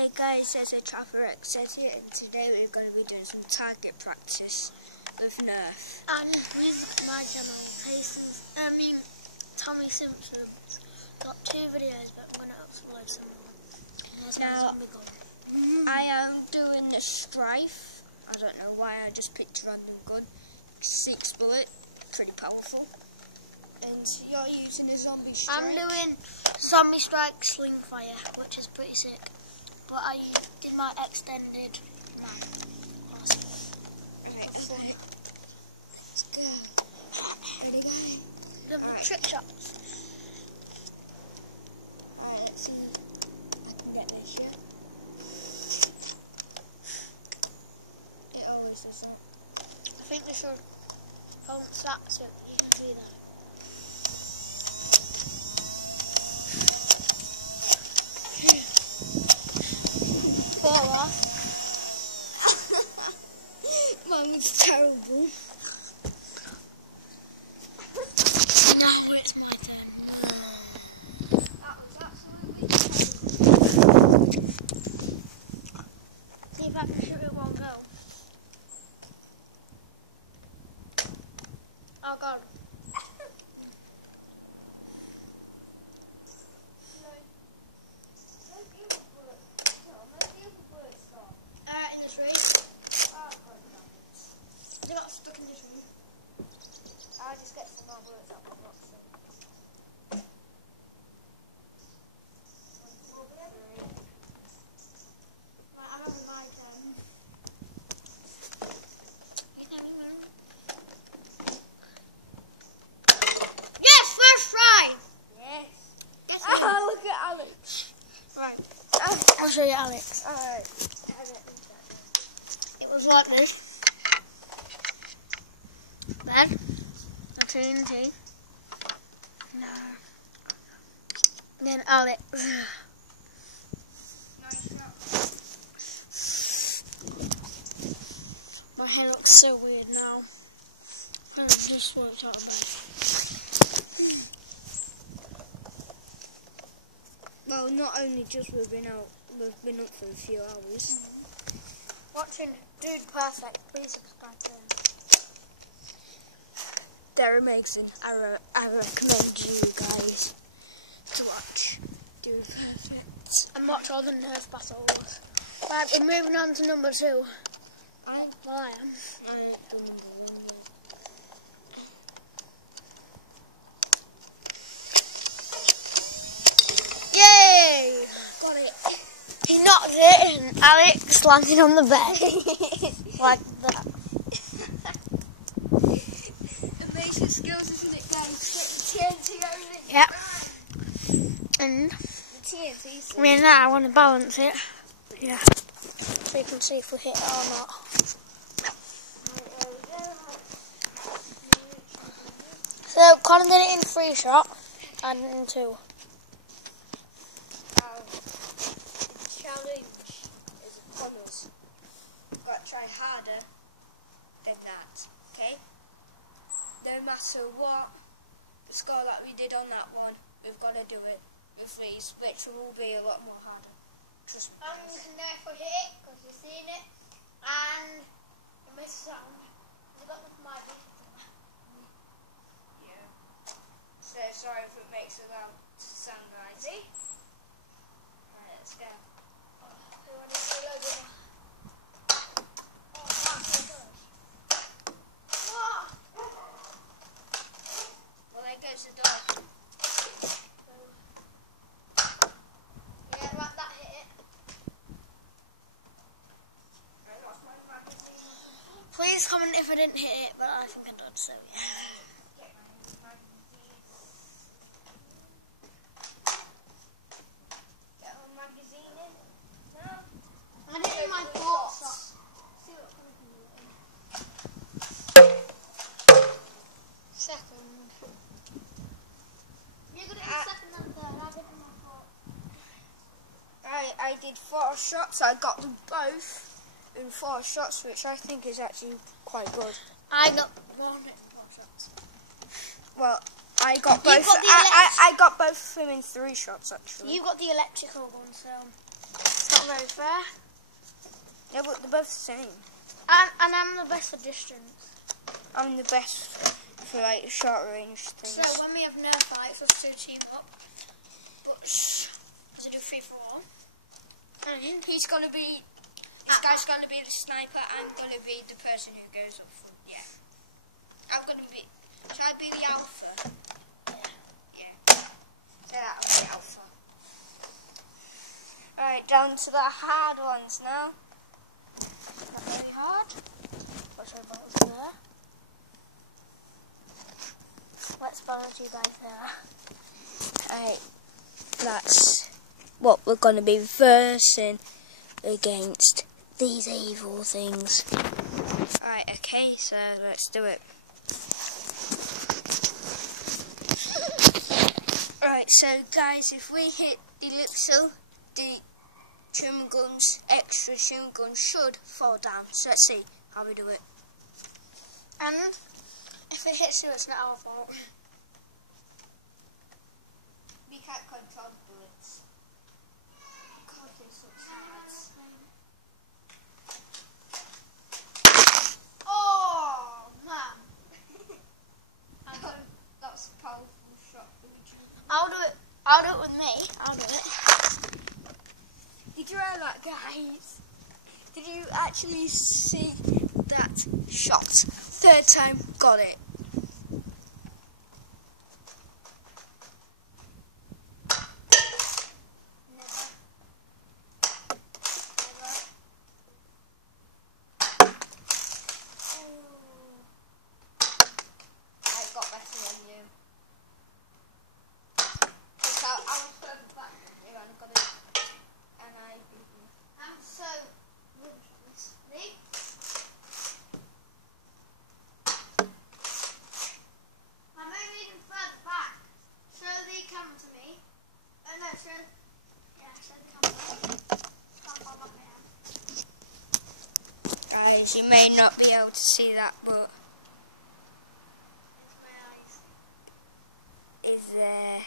Hey guys, there's a Trapper X here, and today we're going to be doing some target practice with Nerf. And with my channel, Tommy Simpsons. Got 2 videos, but I'm going to upload some more. Now, I am doing the Strife. I don't know why, I just picked a random gun. 6 bullet, pretty powerful. And you're using a Zombie Strike. I'm doing Zombie Strike Sling Fire, which is pretty sick. But I did my extended man last week. Right, okay. Let's go. Ready, guys? The trick shots. Alright, let's see if I can get this shot. It always does that. I think they should bounce that so you can see that. Fall off. Mine was terrible. Now it's my turn. That was absolutely terrible. See if I can shoot it one go. Oh god. In this race. They got stuck in this room. I'll just get some more bullets out of my box. I'm on my turn. Yes, first try! Yes. Oh, look at Alex. Right. I'll show you Alex. Alright. It was like this. Then, the TNT. No. Then Alex. My hair looks so weird now. I just worked out a bit. Well, not only just we've been up for a few hours. Watching Dude Perfect, please subscribe to him. They're amazing. I recommend you guys to watch Dude Perfect. And watch all the Nerf battles. Right, we're moving on to number 2. Well, I am. I ain't done number 1 yet. Yay! Got it. He knocked it and Alex landed on the bed. Like that. Amazing skills, isn't it, guys? Get the TNT over it. Yep. And The TNT. me and I want to balance it. Yeah. So you can see if we hit it or not. So Colin did it in 3 shot and in 2. Challenge is a promise. We've got to try harder than that, okay? No matter what the score that we did on that one, we've got to do it with these, which will be a lot more harder. Trust me. And you can therefore hit it because you've seen it and it makes a sound. You've got the magic. Yeah. So sorry if it makes a loud sound, guys. See? Right, let's go. We want to reload it. Well, there goes the door. Yeah, right, that hit it. I lost my magazine. Please comment if I didn't hit it, but I think I did, so yeah. Get my magazine. Get my magazine in. No. I did it in my fourth shot. See what comes from the second. You're good at the second and third. I did it in my fourth. I did 4 shots. I got them both in 4 shots, which I think is actually quite good. I got 1 in 4 shots. Well, I got You both. got the I got both of them in 3 shots actually. You got the electrical one, so It's not very fair. Yeah, but they're both the same. And I'm the best for distance. I'm the best for like short range things. So when we have nerf fights, let's do team up. But let's do 3-4. And He's gonna be. This guy's gonna be the sniper. I'm gonna be the person who goes up front. Yeah. I'm gonna be. Should I be the alpha? Yeah. Yeah, I'll be alpha. Alright, down to the hard ones now. not very hard. What's our balls there? Let's balance you guys there. Alright, that's what we're gonna be versing against these evil things. Alright, okay, so let's do it. Alright, so guys, if we hit the Ellipsil, the Sherman guns, extra Sherman guns should fall down. So let's see how we do it. And if it hits you, it's not our fault. We can't control bullets. God, it sucks hard. Oh man! That's a powerful shot. I'll do it. I'll do it with me. I'll do it. Did you hear that, guys? Did you actually see that shot? Third time, got it. Guys, you may not be able to see that, but is there.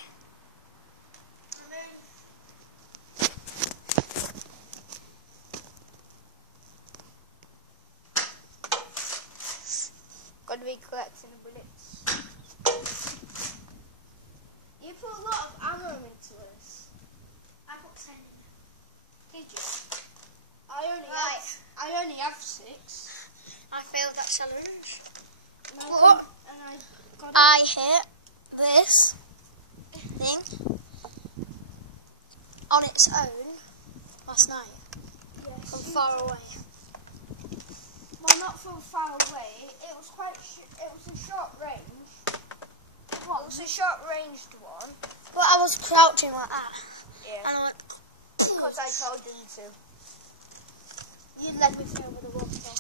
Gonna be collecting the bullets. You put a lot of ammo into this. I put 10 in. Did you? I only have 6. I failed that challenge. And I hit this thing on its own last night from far away. Well, not from far away. It was it was a short range. What? It was a short ranged one. But I was crouching like that. Yeah. And I went. Because I told him to. You led me through with a waterfall.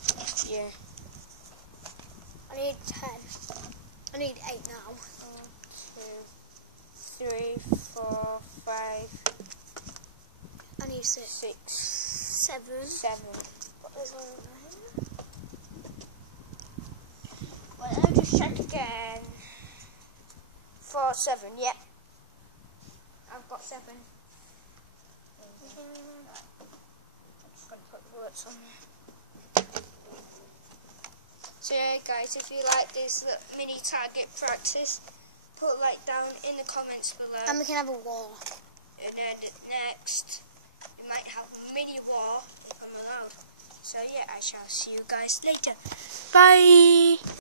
Yeah. I need 10. I need 8 now. 1, 2, 3, 4, 5. I need 6. 6. 7. 7. Got this one right here. Well, let me just check again. 4, 7. Yep. I've got 7. I'm just going to put bullets on there. So yeah, guys, if you like this mini target practice, put a like down in the comments below. And we can have a war. And then next, we might have a mini war if I'm allowed. So yeah, I shall see you guys later. Bye!